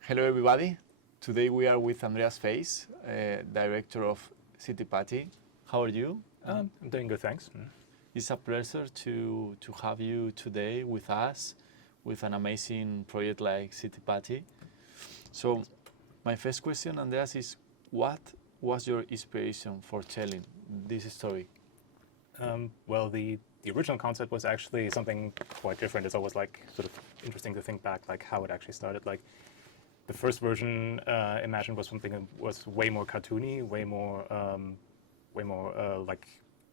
Hello everybody. Today we are with Andreas Feix, director of Citipati. How are you? I'm doing good, thanks. It's a pleasure to have you today with us with an amazing project like Citipati. So my first question, Andreas, is what was your inspiration for telling this story? Well, the original concept was actually something quite different. It's always like sort of interesting to think back, like how it actually started. Like the first version imagined was something that was way more cartoony, way more like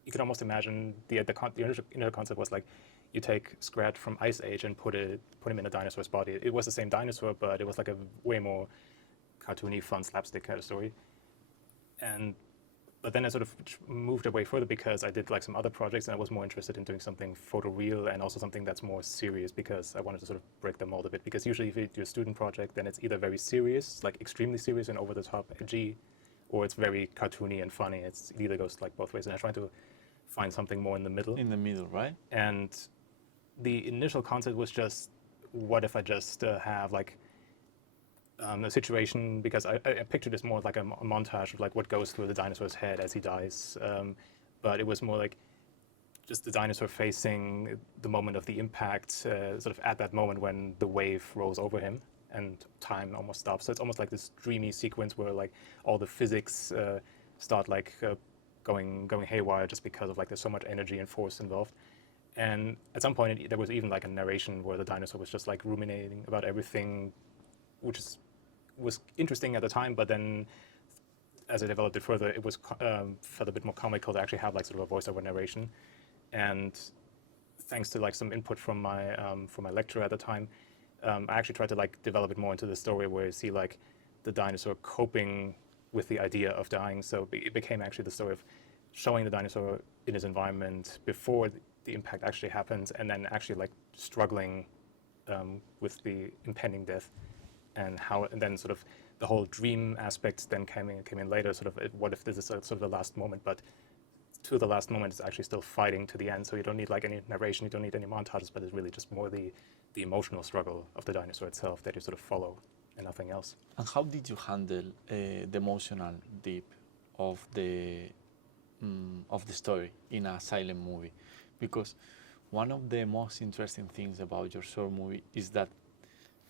you could almost imagine the initial concept was like you take Scrat from Ice Age and put him in a dinosaur's body. It was the same dinosaur, but it was like a way more cartoony, fun slapstick kind of story. But then I sort of moved away further because I did like some other projects and I was more interested in doing something photoreal and also something that's more serious because I wanted to sort of break the mold a bit. Because usually if you do a student project, then it's either very serious, like extremely serious and over the top, edgy, or it's very cartoony and funny. It either goes like both ways. And I tried to find something more in the middle. In the middle, right? And the initial concept was just, what if I just have like a situation, because I pictured this more like a montage of like what goes through the dinosaur's head as he dies, but it was more like just the dinosaur facing the moment of the impact, sort of at that moment when the wave rolls over him and time almost stops. So it's almost like this dreamy sequence where like all the physics start like going haywire just because of like there's so much energy and force involved. And at some point there was even like a narration where the dinosaur was just like ruminating about everything, which was interesting at the time, but then as I developed it further, it was felt a bit more comical to actually have like sort of a voiceover narration. And thanks to like some input from my lecturer at the time, I actually tried to like develop it more into the story where you see like the dinosaur coping with the idea of dying. So it became actually the story of showing the dinosaur in his environment before the impact actually happens, and then actually like struggling with the impending death. And then sort of the whole dream aspect then came in later, sort of what if this is sort of the last moment, but to the last moment it's actually still fighting to the end, so you don't need like any narration, you don't need any montages, but it's really just more the emotional struggle of the dinosaur itself that you sort of follow and nothing else. And how did you handle the emotional depth of the story in a silent movie? Because one of the most interesting things about your short movie is that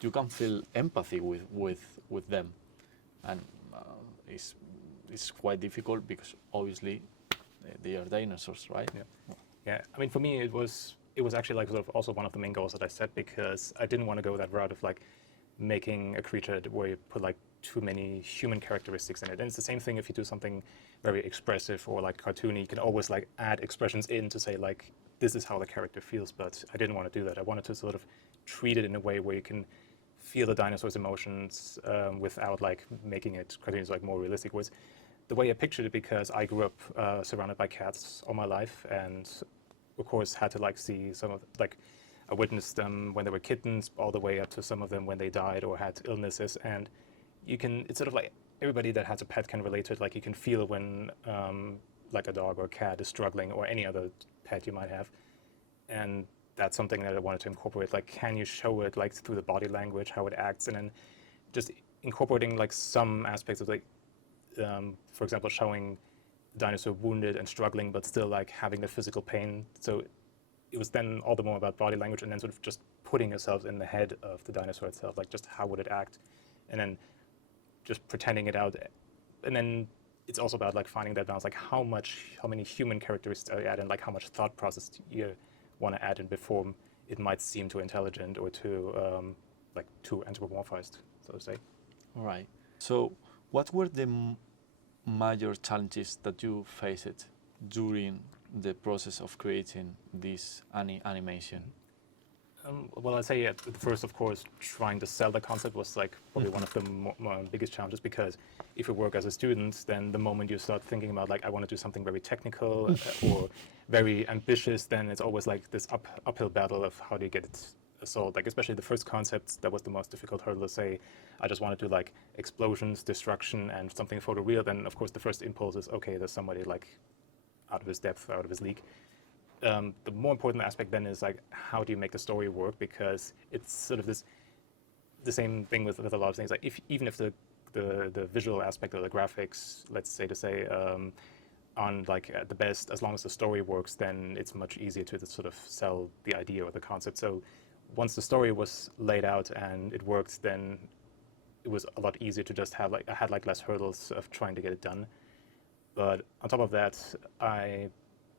you can feel empathy with them, and it's quite difficult because obviously they are dinosaurs, right? Yeah. I mean, for me, it was actually like sort of also one of the main goals that I set, because I didn't want to go that route of like making a creature where you put like too many human characteristics in it. And it's the same thing if you do something very expressive or like cartoony. You can always like add expressions in to say like this is how the character feels, but I didn't want to do that. I wanted to sort of treat it in a way where you can feel the dinosaur's emotions without like making it cartoons, like more realistic. Was the way I pictured it, because I grew up surrounded by cats all my life, and of course had to like see some of like I witnessed them when they were kittens all the way up to some of them when they died or had illnesses. And it's sort of like everybody that has a pet can relate to it. Like you can feel when like a dog or a cat is struggling, or any other pet you might have. And that's something that I wanted to incorporate. Like, can you show it like through the body language, how it acts, and then just incorporating like some aspects of like, for example, showing the dinosaur wounded and struggling, but still like having the physical pain. So it was then all the more about body language, and then sort of just putting yourself in the head of the dinosaur itself, like just how would it act, and then just pretending it out. And then it's also about like finding that balance, like how many human characteristics are you add, and like how much thought process you want to add in before it might seem too intelligent or too anthropomorphized, so to say. All right. So what were the major challenges that you faced during the process of creating this animation? Well, I'd say at first, of course, trying to sell the concept was like probably one of the biggest challenges, because if you work as a student, then the moment you start thinking about like I want to do something very technical or very ambitious, then it's always like this uphill battle of how do you get it sold. Like especially the first concepts, that was the most difficult hurdle to say. I just want to do like explosions, destruction, and something photoreal. Then of course the first impulse is okay, there's somebody like out of his depth, out of his league. the more important aspect then is like how do you make the story work, because it's sort of the same thing with a lot of things. Like even if the visual aspect of the graphics, let's say aren't like at the best, as long as the story works, then it's much easier to sort of sell the idea or the concept. So once the story was laid out and it worked, then it was a lot easier to just have I had like less hurdles of trying to get it done. But on top of that, I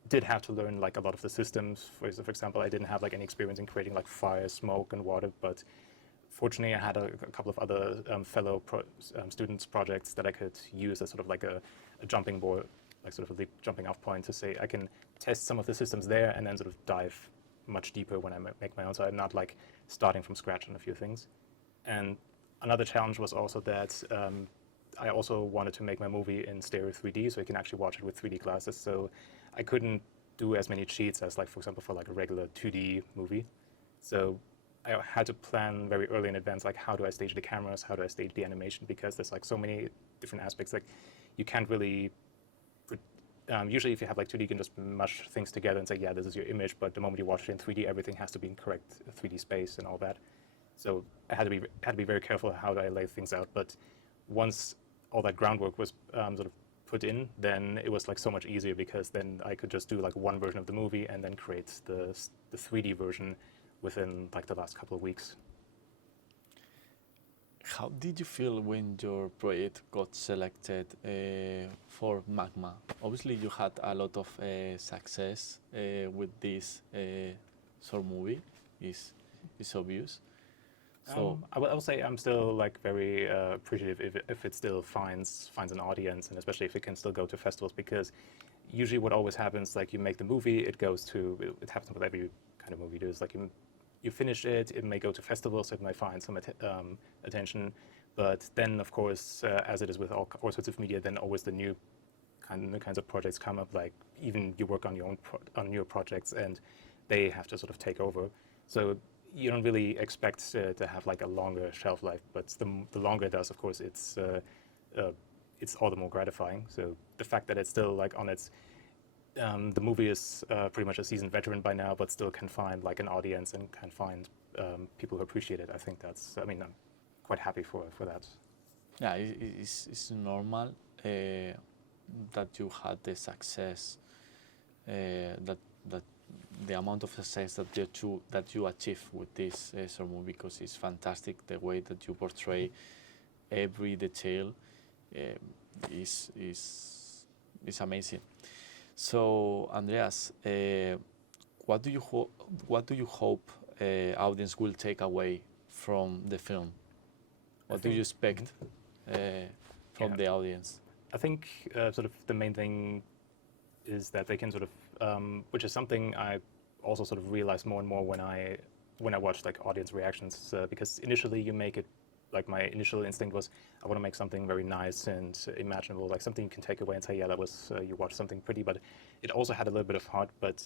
did have to learn like a lot of the systems. For example, I didn't have like any experience in creating like fire, smoke, and water, but fortunately I had a couple of other fellow students' projects that I could use as sort of like a jumping board, like sort of a jumping off point to say I can test some of the systems there and then sort of dive much deeper when I make my own. So I'm not like starting from scratch on a few things. And another challenge was also that I also wanted to make my movie in stereo 3D, so you can actually watch it with 3D glasses. So I couldn't do as many cheats as, like, for example, for like a regular 2D movie. So I had to plan very early in advance, like how do I stage the cameras, how do I stage the animation, because there's like so many different aspects. Like you can't really. Usually, if you have like 2D, you can just mush things together and say, yeah, this is your image. But the moment you watch it in 3D, everything has to be in correct 3D space and all that. So I had to be very careful how I lay things out. But once all that groundwork was sort of put in, then it was like so much easier, because then I could just do like one version of the movie and then create the 3D version within like the last couple of weeks. How did you feel when your project got selected for MAGMA? Obviously, you had a lot of success with this short movie. Is obvious. So I will say I'm still like very appreciative if it still finds an audience, and especially if it can still go to festivals, because usually what always happens, like you make the movie, it happens with every kind of movie you do, is like you finish it, it may go to festivals, it might find some attention, but then of course, as it is with all sorts of media, then always the new kinds of projects come up, like even you work on your own on your projects and they have to sort of take over. So you don't really expect to have like a longer shelf life, but the longer it does, of course, it's all the more gratifying. So the fact that it's still like on its the movie is pretty much a seasoned veteran by now, but still can find like an audience and can find people who appreciate it. I think I'm quite happy for that. yeah, it's normal that you had the success that the amount of success that you achieve with this short movie, because it's fantastic the way that you portray every detail is amazing. So Andreas, what do you hope audience will take away from the film? What do you expect from the audience? I think sort of the main thing is that they can sort of, which is something I also sort of realized more and more when I watched like audience reactions, because initially you make it, like my initial instinct was I want to make something very nice and imaginable, like something you can take away and say, yeah, that was you watched something pretty, but it also had a little bit of heart. But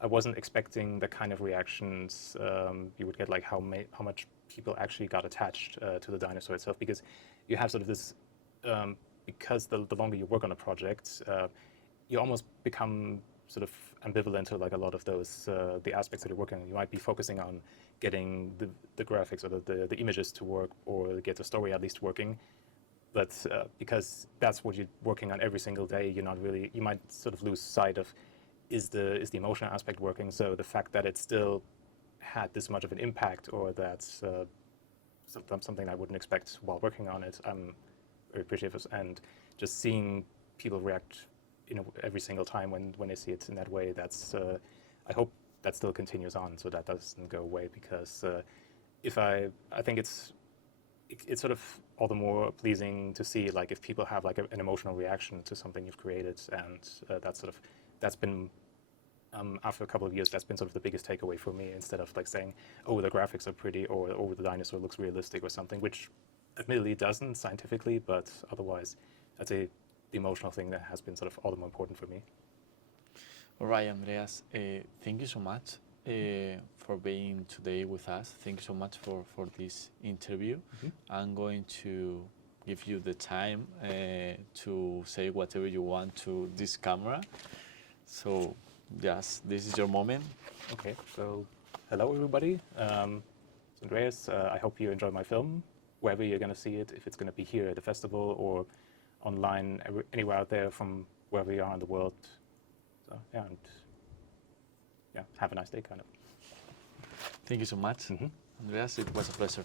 I wasn't expecting the kind of reactions you would get, like how much people actually got attached to the dinosaur itself, because you have sort of this, because the longer you work on a project, you almost become sort of ambivalent to like a lot of those the aspects that you're working on. You might be focusing on getting the graphics or the images to work, or get the story at least working, but because that's what you're working on every single day, you might sort of lose sight of is the emotional aspect working. So the fact that it still had this much of an impact, or that's something I wouldn't expect while working on it, I'm very appreciative. And just seeing people react every single time when they see it in that way, that's I hope that still continues on, so that doesn't go away, because I think it's sort of all the more pleasing to see, like, if people have like an emotional reaction to something you've created, and that's been after a couple of years, that's been sort of the biggest takeaway for me, instead of like saying, oh, the graphics are pretty, or the dinosaur looks realistic or something, which admittedly doesn't scientifically, but otherwise I'd say the emotional thing that has been sort of all the more important for me. All right, Andreas, thank you so much for being today with us. Thank you so much for this interview. Mm-hmm. I'm going to give you the time to say whatever you want to this camera. So Yes, this is your moment. Okay, so hello everybody. It's Andreas. I hope you enjoy my film, wherever you're going to see it, if it's going to be here at the festival or online, anywhere out there from wherever you are in the world. So yeah, and yeah, have a nice day, kind of. Thank you so much, Mhm. Andreas. It was a pleasure.